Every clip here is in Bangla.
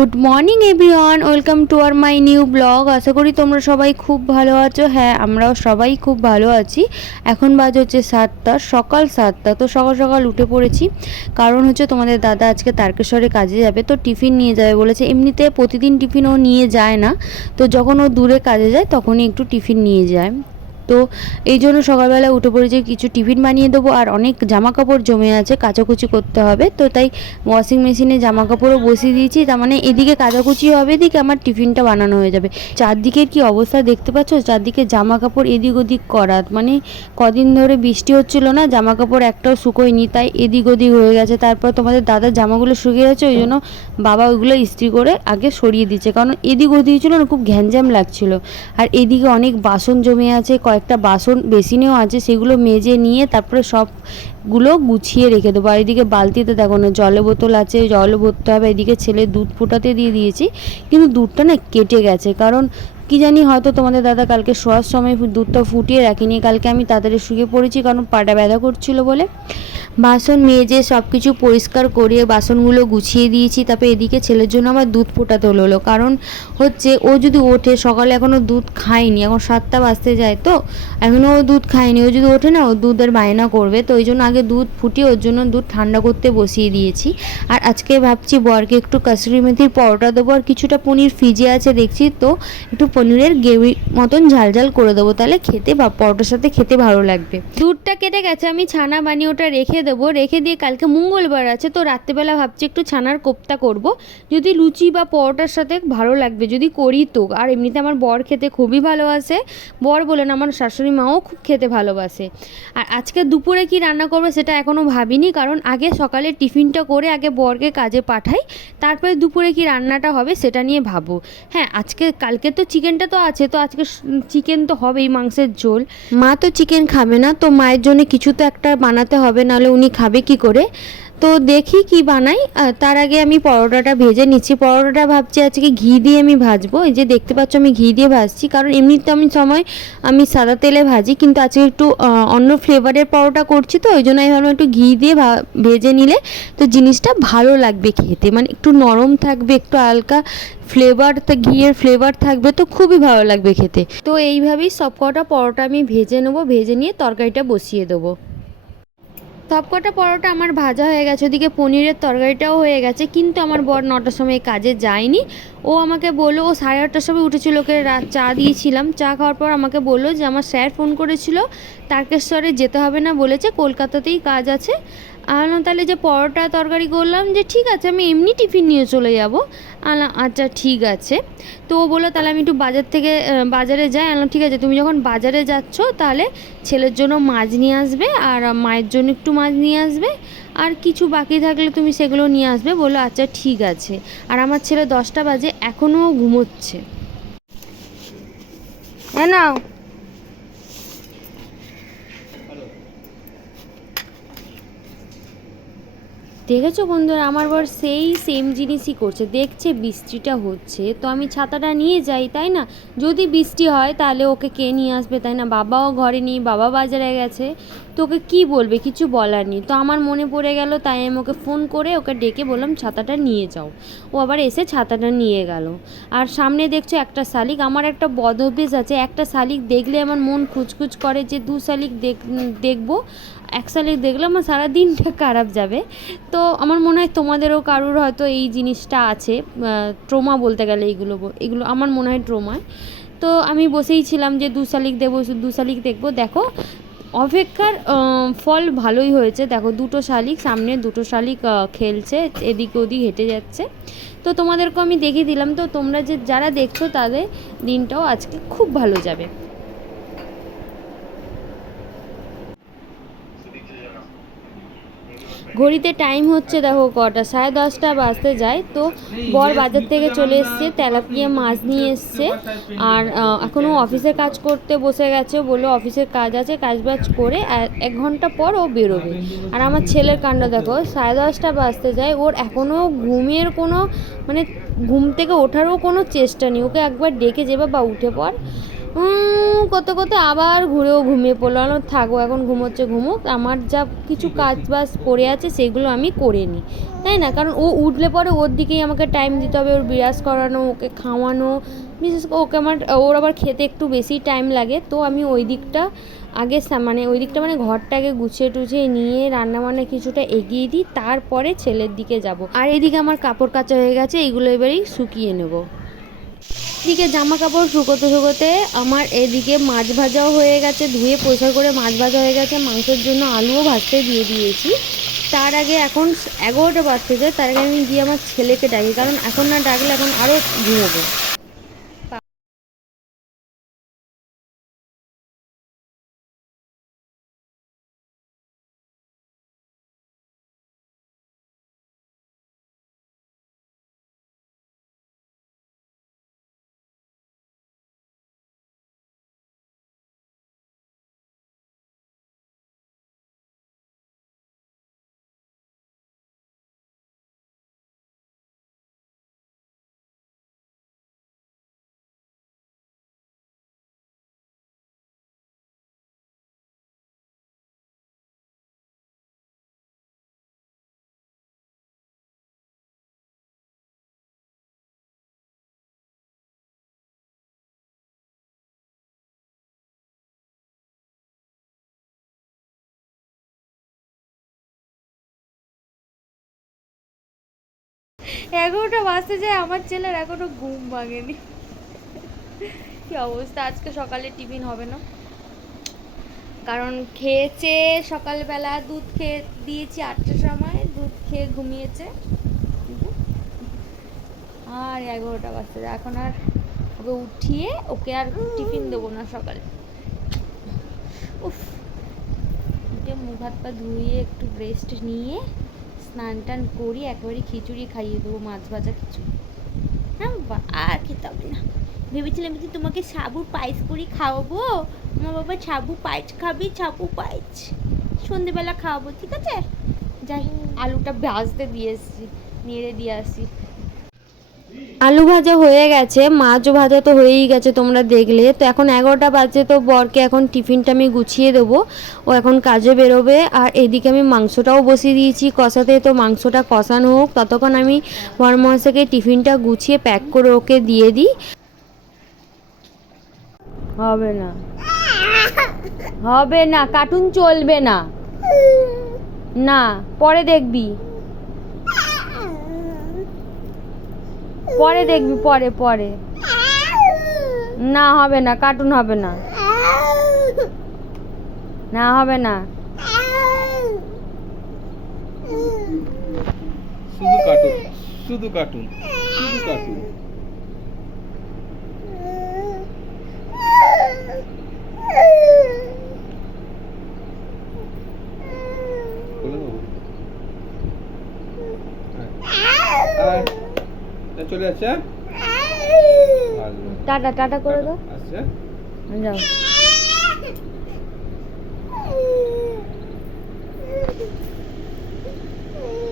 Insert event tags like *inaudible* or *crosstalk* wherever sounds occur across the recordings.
Good morning everyone welcome to R my new blog আশা করি তোমরা সবাই খুব ভালো আছো। হ্যাঁ আমরাও সবাই খুব ভালো আছি। এখন বাজে হচ্ছে সাতটা, সকাল সাতটা। তো সকাল সকাল উঠে পড়েছি। কারণ হচ্ছে তোমাদের দাদা আজকে তারকেশ্বরে কাজে যাবে, তো টিফিন নিয়ে যাবে বলেছে। এমনিতে প্রতিদিন টিফিন ও নিয়ে যায় না। তো যখন ও দূরে কাজে যায়, তখনই একটু টিফিন নিয়ে যায়। তো এই জন্য সকালবেলা উঠে পড়েছি কিছু টিফিন বানিয়ে দেবো আর অনেক জামা কাপড় জমে আছে, কাচাকুচি করতে হবে। তো তাই ওয়াশিং মেশিনে জামা কাপড়ও বসিয়ে দিয়েছি, তার মানে এদিকে কাচাকুচি হবে, এদিকে আমার টিফিনটা বানানো হয়ে যাবে। চারদিকের কি অবস্থা দেখতে পাচ্ছ? চারদিকে জামা কাপড় এদিক ওদিক করা মানে কদিন ধরে বৃষ্টি হচ্ছিল না জামা কাপড় একটাও শুকোয়নি, তাই এদিক ওদিক হয়ে গেছে। তারপর তোমাদের দাদার জামাগুলো শুকিয়ে গেছে, ওই জন্য বাবা ওইগুলো ইস্ত্রি করে আগে সরিয়ে দিচ্ছে, কারণ এদিক ওদিক ছিল না, খুব ঘ্যানজ্যাম লাগছিল। আর এদিকে অনেক বাসন জমে আছে কয়েকটা বাসন বেসিনেও আছে, সেগুলো মেজে নিয়ে তারপরে সবগুলো গুছিয়ে রেখে দেবো। আর এদিকে বালতিতে দেখো না জলে বোতল আছে, জলে ভরতে হবে। এদিকে ছেলে দুধ ফোটাতে দিয়ে দিয়েছি, কিন্তু দুধটা না কেটে গেছে। কারণ কি জানি হয়তো তোমাদের দাদা কালকে শোয়ার সময় দুধটা ফুটিয়ে রাখিনি, কালকে আমি তাড়াতাড়ি শুয়ে পড়েছি কারণ পাটা ব্যথা করছিল বলে। বাসন মেজে সব কিছু পরিষ্কার করে বাসনগুলো গুছিয়ে দিয়েছি, তারপরে এদিকে ছেলের জন্য আমার দুধ ফোটাতে হলো। কারণ হচ্ছে ও যদি ওঠে, সকালে এখনও দুধ খায়নি, এখন সাতটা বাজতে যায় তো এখনও ও দুধ খায়নি। ও যদি ওঠে না, ও দুধের বায়না করবে। তো ওই জন্য আগে দুধ ফুটিয়ে ওর জন্য দুধ ঠান্ডা করতে বসিয়ে দিয়েছি। আর আজকে ভাবছি বরকে একটু কাসুরি মেথির পরোটা দেবো, আর কিছুটা পনির ফ্রিজে আছে দেখছি তো, একটু পনিরের গ্রেভি মতন ঝালঝাল করে দেবো। তাহলে খেতে বা পরোটার সাথে খেতে ভালো লাগবে। দুধটা কেটে গেছে, আমি ছানা বানিয়ে ওটা রেখে দেবো। রেখে দিয়ে কালকে মঙ্গলবার আছে, তো রাত্রেবেলা ভাবছি একটু ছানার কোপ্তা করব। যদি লুচি বা পরোটার সাথে ভালো লাগবে, যদি করি তো। আর এমনিতে আমার বর খেতে খুবই ভালোবাসে। বর বলেন আমার শাশুড়ি মাও খুব খেতে ভালোবাসে। আর আজকে দুপুরে কি রান্না করবে সেটা এখনও ভাবিনি, কারণ আগে সকালে টিফিনটা করে আগে বরকে কাজে পাঠাই। তারপরে দুপুরে কি রান্নাটা হবে সেটা নিয়ে ভাবো হ্যাঁ আজকে, কালকে তো চিকেনটা তো আছে, তো আজকে চিকেন তো হবেই মাংসের ঝোল। মা তো চিকেন খাবে না, তো মায়ের জন্য কিছু তো একটা বানাতে হবে, নাহলে উনি খাবে কি করে? তো দেখি কি বানাই। তার আগে আমি পরোটাটা ভেজে নিচ্ছি। পরোটাটা ভাবছি আজকে ঘি দিয়ে আমি ভাজবো। এই যে দেখতে পাচ্ছ আমি ঘি দিয়ে ভাজছি। কারণ এমনিতে আমি সময় আমি সাদা তেলে ভাজি, কিন্তু আজকে একটু অন্য ফ্লেভারের পরোটা করছি তো, ওই জন্য আমি ভাবলাম একটু ঘি দিয়ে ভেজে নিলে তো জিনিসটা ভালো লাগবে খেতে। মানে একটু নরম থাকবে, একটু হালকা ফ্লেভার ঘিয়ের ফ্লেভার থাকবে তো খুবই ভালো লাগবে খেতে। তো এইভাবেই সব কটা পরোটা আমি ভেজে নেব, ভেজে নিয়ে তরকারিটা বসিয়ে দেবো। সবকটা পরোটা আমার ভাজা হয়ে গেছে, ওদিকে পনিরের তরকারিটাও হয়ে গেছে, কিন্তু আমার বর নটার সময় কাজে যায়নি। ও আমাকে বলল, ও সাড়ে আটটার সময় উঠেছিল, ওকে চা দিয়েছিলাম। চা খাওয়ার পর আমাকে বলল যে, আমার স্যার ফোন করেছিল, তারকেশ্বরে যেতে হবে না বলেছে, কলকাতাতেই কাজ আছে। আনলাম তাহলে যে পরোটা তরকারি করলাম যে ঠিক আছে, আমি এমনি টিফিন নিয়ে চলে যাব। আনলাম আচ্ছা ঠিক আছে। তো ও বলল, তাহলে আমি একটু বাজার থেকে বাজারে যাই। আনলাম ঠিক আছে, তুমি যখন বাজারে যাচ্ছ, তাহলে ছেলের জন্য মাছ নিয়ে আসবে আর মায়ের জন্য একটু মাছ নিয়ে আসবে। আর কিছু বাকি থাকলে তুমি সেগুলো নিয়ে আসবে। বলল আচ্ছা ঠিক আছে। আর আমার ছেলে দশটা বাজে, এখনও ঘুমোচ্ছে। হ্যাঁ নাও। দেখেছ বন্ধুরা, আমার বর সেই সেম জিনিসই করছে। দেখছে বৃষ্টিটা হচ্ছে, তো আমি ছাতাটা নিয়ে যাই, তাই না? যদি বৃষ্টি হয় তাহলে ওকে কে নিয়ে আসবে, তাই না? বাবাও ঘরে নেই, বাবা বাজারে গেছে তো ওকে কী বলবে? কিছু বলার নেই। তো আমার মনে পড়ে গেল, তাই আমি ওকে ফোন করে ওকে ডেকে বললাম, ছাতাটা নিয়ে যাও। ও আবার এসে ছাতাটা নিয়ে গেল। আর সামনে দেখছ একটা শালিক, আমার একটা বদ অভ্যেস আছে, একটা শালিক দেখলে আমার মন খুচখুচ করে যে দু শালিক দেখ, দেখব এক শালিক দেখলে আমার সারা দিনটা *laughs* খারাপ যাবে। তো আমার মনে হয় তোমাদেরও কারুর হয়তো এই জিনিসটা আছে ট্রোমা বলতে গেলে এইগুলো এগুলো আমার মনে হয় ট্রোমায় তো আমি বসেই ছিলাম যে দু শালিক দেবো, দু শালিক দেখব। দেখো, অপেক্ষার ফল ভালোই হয়েছে। দেখো, দুটো শালিক, সামনে দুটো শালিক খেলছে, এদিক ওদিক হেঁটে যাচ্ছে। তো তোমাদেরকে আমি দেখিয়ে দিলাম। তো তোমরা যে যারা দেখছ তাদের দিনটাও আজকে খুব ভালো যাবে। ঘড়িতে টাইম হচ্ছে দেখো কটা? সাড়ে দশটা বাজতে যায়। তো বর বাজার থেকে চলে এসছে তেলাপিয়া মাছ নিয়ে এসছে। আর এখনও অফিসের কাজ করতে বসে গেছে। বলল অফিসের কাজ আছে কাজ বাজ করে এক ঘণ্টা পর ও বেরোবে। আর আমার ছেলের কাণ্ড দেখো সাড়ে দশটা বাজতে যায়। ওর এখনও ঘুমের কোনো মানে ঘুম থেকে ওঠারও কোনো চেষ্টা নেই। ওকে একবার ডেকে যাবে বা উঠে উম, করতে করতে আবার ঘুরেও ঘুমিয়ে পড়ল। আমি থাকব এখন ঘুমোচ্ছে, ঘুমোক। আমার যা কিছু কাজ বাজ পড়ে আছে, সেগুলো আমি করে নিই। তাই না? কারণ ও উঠলে পরে ওর দিকেই আমাকে টাইম দিতে হবে, ওর বিরাজ করানো, ওকে খাওয়ানো। বিশেষ করে ওকে আমার, ওর আবার খেতে একটু বেশি টাইম লাগে। তো আমি ওই দিকটা আগে মানে ওই দিকটা মানে ঘরটাকে গুছিয়ে টুছিয়ে নিয়ে রান্না বান্না কিছুটা এগিয়ে দিই। তারপরে ছেলের দিকে যাব। আর এদিকে আমার কাপড় কাচা হয়ে গেছে এইগুলো এবারেই শুকিয়ে নেব। এদিকে জামা কাপড় শুকোতে শুকোতে আমার এদিকে মাছ ভাজাও হয়ে গেছে, ধুয়ে পরিষ্কার করে মাছ ভাজা হয়ে গেছে, মাংসের জন্য আলুও ভাজতে দিয়ে দিয়েছি। তার আগে এখন এগারোটা বাজতে যায়, তার আগে আমি গিয়ে আমার ছেলেকে ডাকি, কারণ এখন না ডাকলে এখন আরও ঘুমোবে। এগারোটা বাজতে যায়, আমার ছেলের এখনও ঘুম ভাঙেনি। কি অবস্থা? আজকে সকালে টিফিন হবে না? কারণ খেয়েছে সকালবেলা, দুধ খেয়ে দিয়েছি আটটার সময়, দুধ খেয়ে ঘুমিয়েছে। আর এগারোটা বাজতে যায়। এখন আর ওকে উঠিয়ে ওকে আর টিফিন দেবো না সকালে। উফ মুখ হাত পা ধুয়ে একটু রেস্ট নিয়ে স্নান টান করি একেবারে খিচুড়ি খাইয়ে দেবো মাছ ভাজা খিচুড়ি। হ্যাঁ আর খেতে হবে না। ভেবেছিলাম যে তোমাকে সাবু পায়েস করে খাওয়াবো। আমার বাবা সাবু পায়েস খাবি সাবু পায়েস। সন্ধেবেলা খাওয়াবো ঠিক আছে? যাই আলুটা ভাজতে দিয়ে এসছি নেড়ে দিয়ে আসি আলু ভাজা হয়ে গেছে মাছ ভাজা তো হয়েই গেছে তোমরা দেখলে। তো এখন এগারোটা বাজে তো বরকে এখন টিফিনটা আমি গুছিয়ে দেবো। ও এখন কাজে বেরোবে, আর এদিকে আমি মাংসটাও বসিয়ে দিয়েছি। কষাতে তো মাংসটা কষানো হোক, ততক্ষণ আমি বরমশাকে টিফিনটা গুছিয়ে প্যাক করে ওকে দিয়ে দিই। হবে না। হবে না, কার্টুন চলবে না। না, পরে দেখবি। পরে দেখবি, পরে পরে। না, হবে না কার্টুন হবে না। না, হবে না। শুধু কার্টুন শুধু কার্টুন শুধু কার্টুন বলে দেবো আয়। তা চলে যাচ্ছে হ্যাঁ? টাটা টাটা করে দাও। আচ্ছা যাও।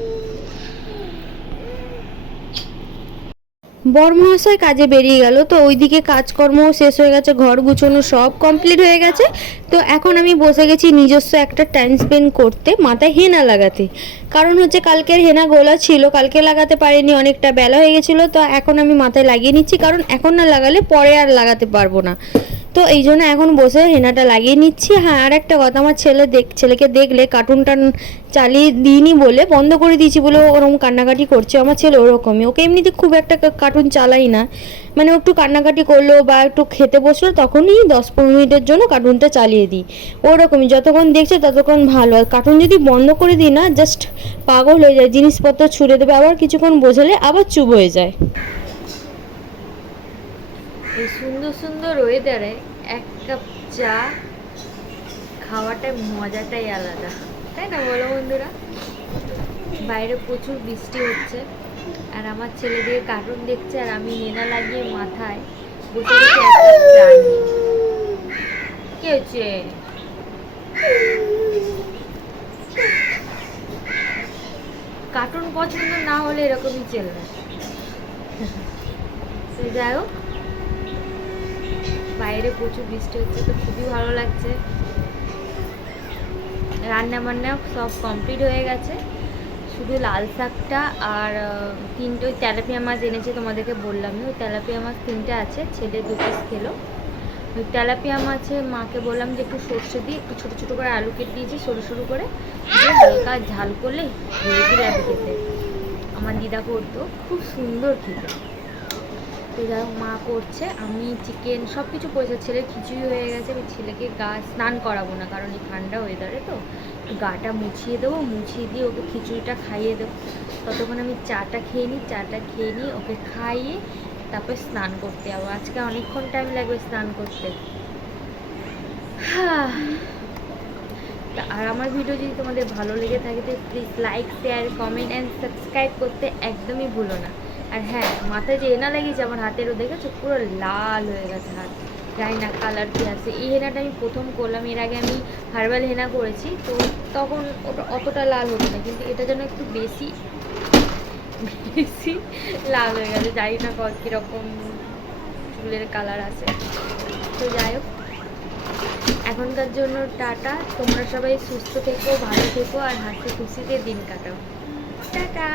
*laughs* বরমহাশয় কাজে বেরিয়ে গেল। তো ওইদিকে কাজকর্ম শেষ হয়ে গেছে, ঘর গুছোনো সব কমপ্লিট হয়ে গেছে। তো এখন আমি বসে গেছি নিজস্ব একটা টাইম স্পেন্ড করতে, মাথায় হেনা লাগাতে। কারণ হচ্ছে কালকের হেনা গোলা ছিল, কালকে লাগাতে পারিনি, অনেকটা বেলা হয়ে গেছিল। তো এখন আমি মাথায় লাগিয়ে নিচ্ছি, কারণ এখন না লাগালে পরে আর লাগাতে পারব না। তো এই জন্য এখন বসে হেনাটা লাগিয়ে নিচ্ছি। হ্যাঁ আর একটা কথা, আমার ছেলে দেখ ছেলেকে দেখলে কার্টুনটা চালিয়ে দিইনি বলে বন্ধ করে দিয়েছি বলে ওরকম কান্নাকাটি করছে। আমার ছেলে ওরকমই, ওকে এমনিতে খুব একটা কার্টুন চালাই না। মানে একটু কান্নাকাটি করল বা একটু খেতে বসল, তখনই দশ পনেরো মিনিটের জন্য কার্টুনটা চালিয়ে দিই। ওরকমই, যতক্ষণ দেখছে ততক্ষণ ভালো। আর কার্টুন যদি বন্ধ করে দিই না জাস্ট পাগল হয়ে যায়, জিনিসপত্র ছুঁড়ে দেবে, আবার কিছুক্ষণ বোঝালে আবার চুপ হয়ে যায়। এই সুন্দর সুন্দর ওয়েদারে এক কাপ চা খাওয়াটার মজাটাই আলাদা। তাই না বলো বন্ধুরা? বাইরে প্রচুর বৃষ্টি হচ্ছে আর আমার ছেলে দিয়ে কার্টুন দেখছে আর আমি নেনা লাগিয়ে মাথায় বসে বসে একটা চা নিয়ে। কি হচ্ছে কার্টুন পছন্দ না হলে এরকমই চলবে। তো যাই হোক। বাইরে প্রচুর বৃষ্টি হচ্ছে, তো খুবই ভালো লাগছে। রান্না বান্না সব কমপ্লিট হয়ে গেছে। শুধু লাল শাকটা আর তিনটে ওই তেলাপিয়া মাছ এনেছে তোমাদেরকে বললাম। ওই তেলাপিয়া মাছ তিনটে আছে, ছেলে দু পিস খেলো। ওই তেলাপিয়া মাছে মাকে বললাম যে একটু সর্ষে দিয়ে একটু ছোটো ছোটো করে আলু কেটে দিয়েছি, সরু সরু করে। হালকা ঝাল করলে হেভি লাগে খেতে। আমার দিদা করতো, খুব সুন্দর খেতে। তো যাই মা করছে, আমি চিকেন সব কিছু করেছে। ছেলে খিচুড়ি হয়ে গেছে, আমি ছেলেকে গা স্নান করাবো না, কারণ এই ঠান্ডা ওয়েদারে তো। গাটা মুছিয়ে দেবো, মুছিয়ে দিয়ে ওকে খিচুড়িটা খাইয়ে দেবো। ততক্ষণ আমি চাটা খেয়ে নিই, চাটা খেয়ে নিই ওকে খাইয়ে তারপর স্নান করতে যাব। আজকে অনেকক্ষণ টাইম লাগবে স্নান করতে। হ্যাঁ আর আমার ভিডিও যদি তোমাদের ভালো লেগে থাকে, তো please like share comment and subscribe করতে একদমই ভুলো না। আর হ্যাঁ মাথায় যে হেনা লেগেছে আমার হাতেরও, দেখেছ? পুরো লাল হয়ে গেছে হাত। জানি না কালার কি আছে। এই হেনাটা আমি প্রথম করলাম, এর আগে আমি হার্বাল হেনা করেছি, তো তখন ওটা অতটা লাল হতো না, কিন্তু এটা যেন একটু বেশি বেশি লাল হয়ে গেছে। জানি না কীরকম চুলের কালার আছে। তো যাই হোক, এখনকার জন্য টাটা। তোমরা সবাই সুস্থ থেকো, ভালো থেকো, আর হাসি খুশিতে দিন কাটাও। টাটা!